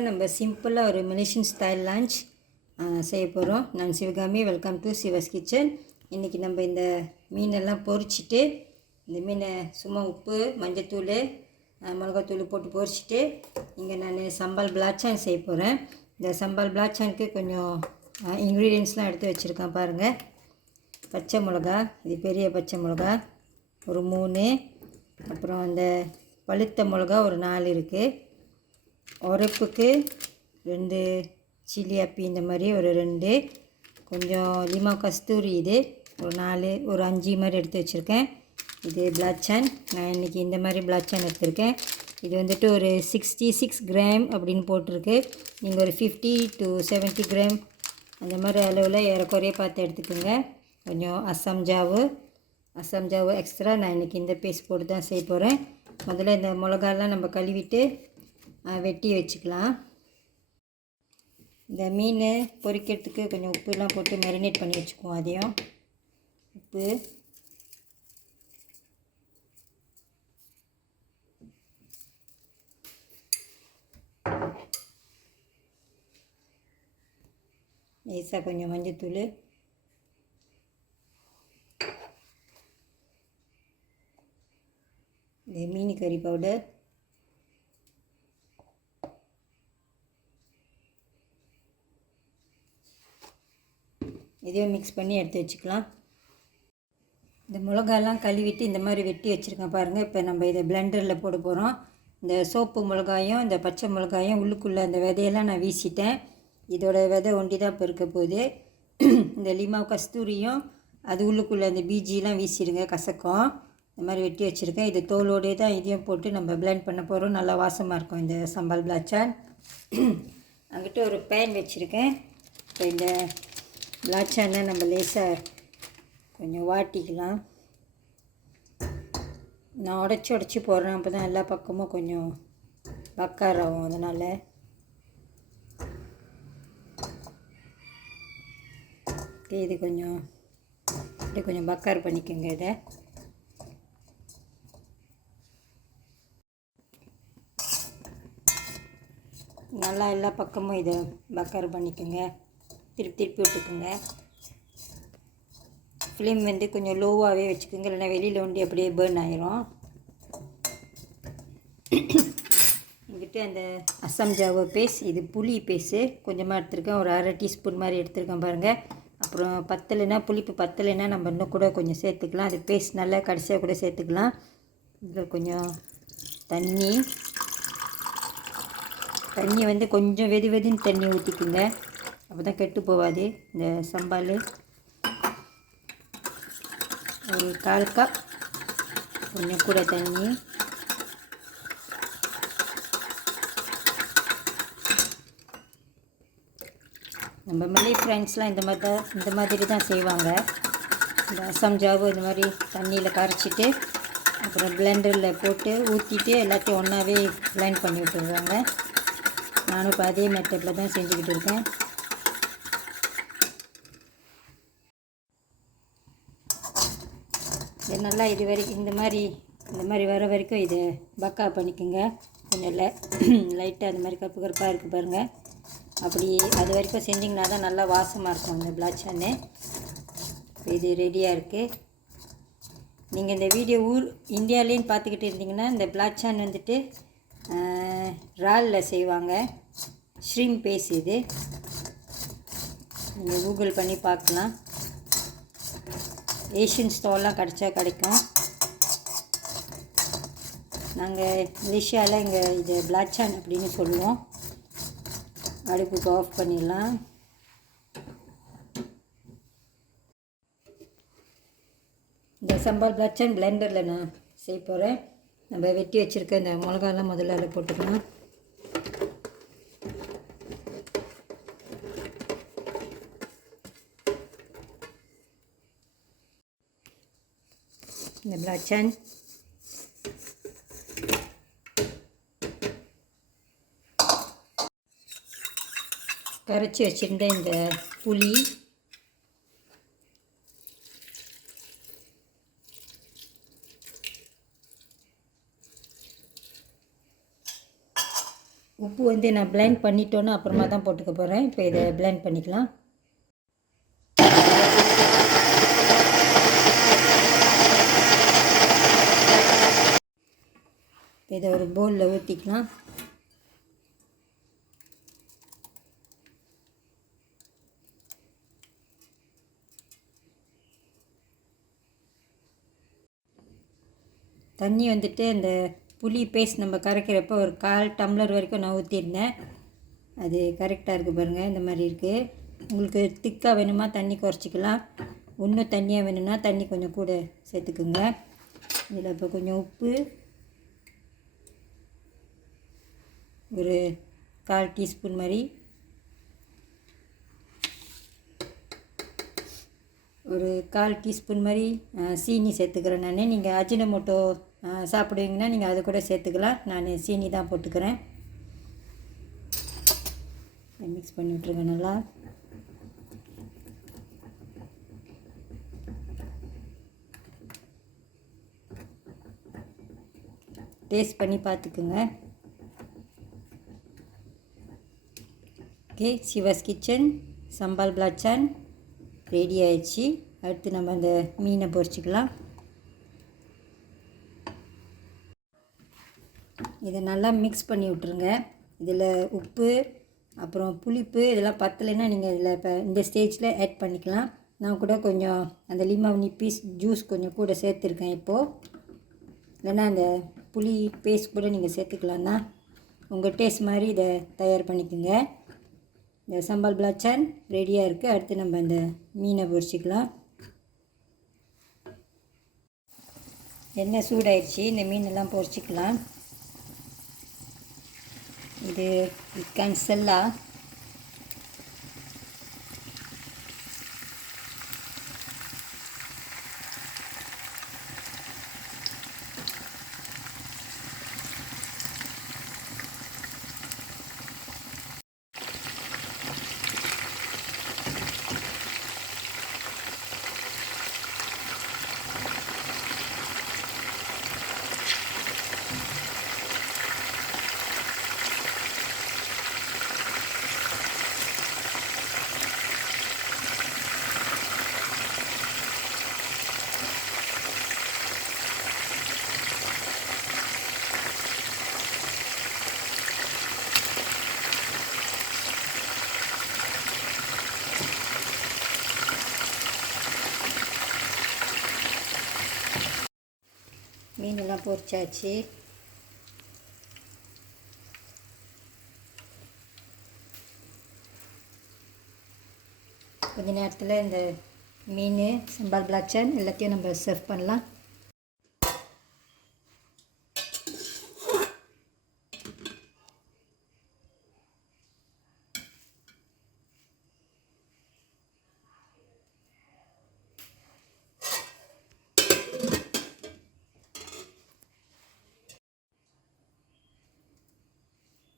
வீடியோவில் நம்ம சிம்பிளாக ஒரு மலேசியன் ஸ்டைல் லஞ்ச் செய்ய போகிறோம். நான் Sivakami, welcome to Siva's kitchen. இன்றைக்கி நம்ம இந்த மீனெல்லாம் பொரிச்சிட்டு, இந்த மீனை சும்மா உப்பு, மஞ்சத்தூள், மிளகாத்தூள் போட்டு பொரிச்சிட்டு இங்கே நான் சம்பால் பிளாச்சான் செய்ய போகிறேன். இந்த சம்பால் பிளாச்சானுக்கு கொஞ்சம் இன்க்ரீடியன்ட்ஸ்லாம் எடுத்து வச்சுருக்கேன் பாருங்கள். பச்சை மிளகா, இது பெரிய பச்சை மிளகா ஒரு 3, அப்புறம் அந்த பழுத்த மிளகா ஒரு 4 இருக்குது. உரைப்புக்கு 2 சில்லி அப்பி இந்த மாதிரி ஒரு 2, கொஞ்சம் லிமா கஸ்தூரி இது ஒரு 4, ஒரு 5 மாதிரி எடுத்து வச்சுருக்கேன். இது பிளாச்சான், நான் இன்றைக்கி இந்த மாதிரி பிளாச்சான் எடுத்திருக்கேன். இது வந்துட்டு ஒரு 66 கிராம் அப்படின்னு போட்டிருக்கு. நீங்கள் ஒரு 50 to 70 கிராம் அந்த மாதிரி அளவில் ஏறக்குறைய பார்த்து எடுத்துக்கோங்க. கொஞ்சம் அசாம் ஜாவு எக்ஸ்ட்ரா நான் இன்றைக்கி இந்த பேஸ்ட் போட்டு தான் செய்ய போகிறேன். முதல்ல இந்த மிளகாலாம் நம்ம கழுவிட்டு வெட்டி வச்சுக்கலாம். இந்த மீன் பொரிக்கிறதுக்கு கொஞ்சம் உப்புலாம் போட்டு மேரினேட் பண்ணி வச்சுக்குவோம். அதையும் உப்பு, லேசாக கொஞ்சம் மஞ்சத்தூள், இந்த மீன் கறி பவுடர், இதையும் மிக்ஸ் பண்ணி எடுத்து வச்சுக்கலாம். இந்த மிளகாலாம் கழுவிட்டு இந்த மாதிரி வெட்டி வச்சுருக்கேன் பாருங்கள். இப்போ நம்ம இதை பிளெண்டரில் போட போகிறோம். இந்த சோப்பு மிளகாயும் இந்த பச்சை மிளகாயும் உள்ளுக்குள்ளே அந்த விதையெல்லாம் நான் வீசிட்டேன். இதோட விதை ஒண்டி தான் இப்போ இருக்க போகுது. இந்த லிமா கஸ்தூரியும் அது உள்ளுக்குள்ளே அந்த பீஜிலாம் வீசிடுங்க, கசக்கும். இந்த மாதிரி வெட்டி வச்சுருக்கேன். இது தோலோடே தான் இதையும் போட்டு நம்ம பிளெண்ட் பண்ண போகிறோம். நல்லா வாசமாக இருக்கும் இந்த சம்பால் பிளாச்சான். அங்கிட்ட ஒரு பேன் வச்சுருக்கேன். இப்போ இந்த பிளாச்சானை நம்ம லேசாக கொஞ்சம் வாட்டிக்கலாம். நான் உடச்சி போடுறேன், அப்போ தான் எல்லா பக்கமும் கொஞ்சம் பக்கார் ஆகும். அதனால் இது கொஞ்சம் இப்படி கொஞ்சம் பக்கார் பண்ணிக்கோங்க. இதை நல்லா எல்லா பக்கமும் இதை பக்கார் பண்ணிக்கோங்க. திருப்பி விட்டுக்குங்க. ஃப்ளேம் வந்து கொஞ்சம் லோவாகவே வச்சுக்கோங்க, இல்லைனா வெளியில் ஒண்டி அப்படியே பேர்ன் ஆயிரும். இங்கிட்ட அந்த அசாம் ஜாவா பேஸ்ட், இது புளி பேஸ்ட்டு கொஞ்சமாக எடுத்துருக்கேன். ஒரு 1/2 டீஸ்பூன் மாதிரி எடுத்துருக்கேன் பாருங்கள். அப்புறம் பத்தலைன்னா, புளிப்பு பத்தலைன்னா நம்ம இன்னும் கூட கொஞ்சம் சேர்த்துக்கலாம். அது பேஸ்ட் நல்லா கடைசியாக கூட சேர்த்துக்கலாம். இதில் கொஞ்சம் தண்ணி வந்து கொஞ்சம் வெதுன்னு தண்ணி ஊற்றிக்குங்க, அப்போ தான் கெட்டு போகாது இந்த சம்பால். ஒரு 1/4 கப் கொஞ்சம் கூட தண்ணி. நம்ம மலை ஃப்ரெண்ட்ஸ்லாம் இந்த மாதிரி தான் செய்வாங்க. இந்த அசாம் ஜாவு இந்த மாதிரி தண்ணியில் கரைச்சிட்டு அப்புறம் பிளெண்டரில் போட்டு ஊற்றிட்டு எல்லாத்தையும் ஒன்றாவே பிளெண்ட் பண்ணி விட்டுருவாங்க. நானும் இப்போ அதே மெத்தடில் தான் செஞ்சுக்கிட்டு இருக்கேன். இது நல்லா இது வரைக்கும் இந்த மாதிரி வர வரைக்கும் இதை பக்கா பண்ணிக்கோங்க. கொஞ்சம் லைட்டாக அந்த மாதிரி கருப்பு கருப்பாக இருக்குது பாருங்கள். அப்படி அது வரைக்கும் செஞ்சிங்கன்னா தான் நல்லா வாசமாக இருக்கும் இந்த பிளாச்சான்னு. இது ரெடியாக இருக்குது. நீங்கள் இந்த வீடியோ இந்தியாவிலேன்னு பார்த்துக்கிட்டு இருந்தீங்கன்னா இந்த பிளாச்சான் வந்துட்டு இறாலில் செய்வாங்க. ஷ்ரீம் பேஸ்ட் இது நீங்கள் கூகுள் பண்ணி பார்க்கலாம். ஏஷியன் ஸ்டோர்லாம் கிடைக்கும். நாங்கள் மலேசியாவில் இங்கே இது பிளாச்சான் அப்படின்னு சொல்லுவோம். அடுப்புக்கு ஆஃப் பண்ணிடலாம். இந்த சம்பால் பிளாச்சான் பிளெண்டரில் நான் செய்ய போகிறேன். நம்ம வெட்டி வச்சுருக்க இந்த மிளகாலாம் முதல்ல அதில் போட்டுக்கலாம். இந்த பிளாச்சான் கரைச்சி வச்சுருந்த இந்த புளி, உப்பு வந்து நான் பிளெண்ட் பண்ணிட்டோன்னு அப்புறமா தான் போட்டுக்க போகிறேன். இப்போ இதை பிளெண்ட் பண்ணிக்கலாம். இதை ஒரு பவுலில் ஊற்றிக்கலாம். தண்ணி வந்துட்டு அந்த புளி பேஸ்ட் நம்ம கரைக்கிறப்போ ஒரு 1/4 டம்ளர் வரைக்கும் நான் ஊற்றிருந்தேன். அது கரெக்டாக இருக்குது பாருங்கள். இந்த மாதிரி இருக்குது. உங்களுக்கு திக்காக வேணுமா தண்ணி குறைச்சிக்கலாம். இன்னும் தண்ணியாக வேணும்னா தண்ணி கொஞ்சம் கூட சேர்த்துக்குங்க. இதில் இப்போ கொஞ்சம் உப்பு, ஒரு 1/4 டீஸ்பூன் மாதிரி, ஒரு 1/4 டீஸ்பூன் மாதிரி சீனி சேர்த்துக்கிறேன் நான். நீங்கள் அஜினமோட்டோ சாப்பிடுவீங்கன்னா நீங்கள் அது கூட சேர்த்துக்கலாம். நான் சீனி தான் போட்டுக்கிறேன். மிக்ஸ் பண்ணி விட்ருங்க நல்லா. டேஸ்ட் பண்ணி பார்த்துக்குங்க. Okay, Siva's kitchen sambal belacan ready ஆயிடுச்சு. அடுத்து நம்ம அந்த மீனை பொரிச்சிக்கலாம். இதை நல்லா மிக்ஸ் பண்ணி விட்ருங்க. இதில் உப்பு அப்புறம் புளிப்பு இதெல்லாம் பத்தலைன்னா நீங்கள் இதில் இப்போ இந்த ஸ்டேஜில் ஆட் பண்ணிக்கலாம். நான் கூட கொஞ்சம் அந்த லிமோனி பீஸ் ஜூஸ் கொஞ்சம் கூட சேர்த்துருக்கேன் இப்போது. இல்லைன்னா அந்த புளி பேஸ்ட் கூட நீங்கள் சேர்த்துக்கலாம்னா உங்கள் டேஸ்ட் மாதிரி இதை தயார் பண்ணிக்கோங்க. இந்த சம்பால் பிளாச்சான் ரெடியாக இருக்குது. அடுத்து நம்ம இந்த மீனை பொரிச்சிக்கலாம். எண்ணெய் சூடாயிடுச்சு. இந்த மீனெல்லாம் பொரிச்சிக்கலாம். இது இக்கான் செல்லா. மீனெல்லாம் பொரிச்சாச்சு. கொஞ்ச நேரத்தில் இந்த மீன் சம்பால் பிளாச்சான் எல்லாத்தையும் நம்ம சர்வ் பண்ணலாம்.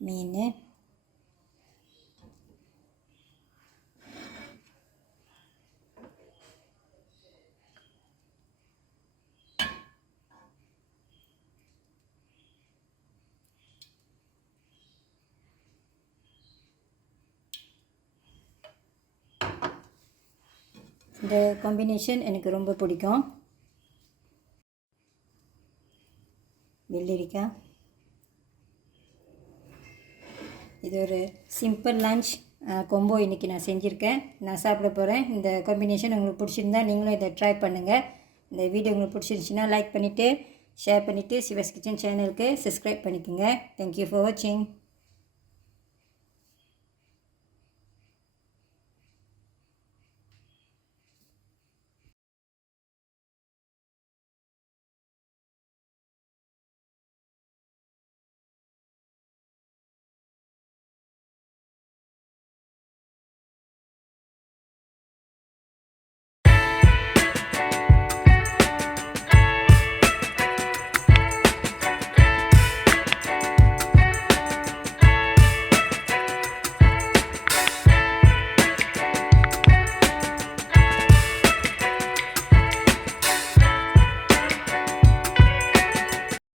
மீன் இந்த காம்பினேஷன் எனக்கு ரொம்ப பிடிக்கும். வெள்ளரிக்காய். இது ஒரு சிம்பிள் லன்ச் கொம்போ இன்றைக்கி நான் செஞ்சுருக்கேன். நான் சாப்பிட போகிறேன். இந்த காம்பினேஷன் உங்களுக்கு பிடிச்சிருந்தா நீங்களும் இதை ட்ரை பண்ணுங்கள். இந்த வீடியோ உங்களுக்கு பிடிச்சிருந்துச்சின்னா லைக் பண்ணிவிட்டு ஷேர் பண்ணிவிட்டு சிவாஸ் கிச்சன் சேனலுக்கு சப்ஸ்கிரைப் பண்ணிக்கோங்க. தேங்க்யூ ஃபார் வாட்சிங்.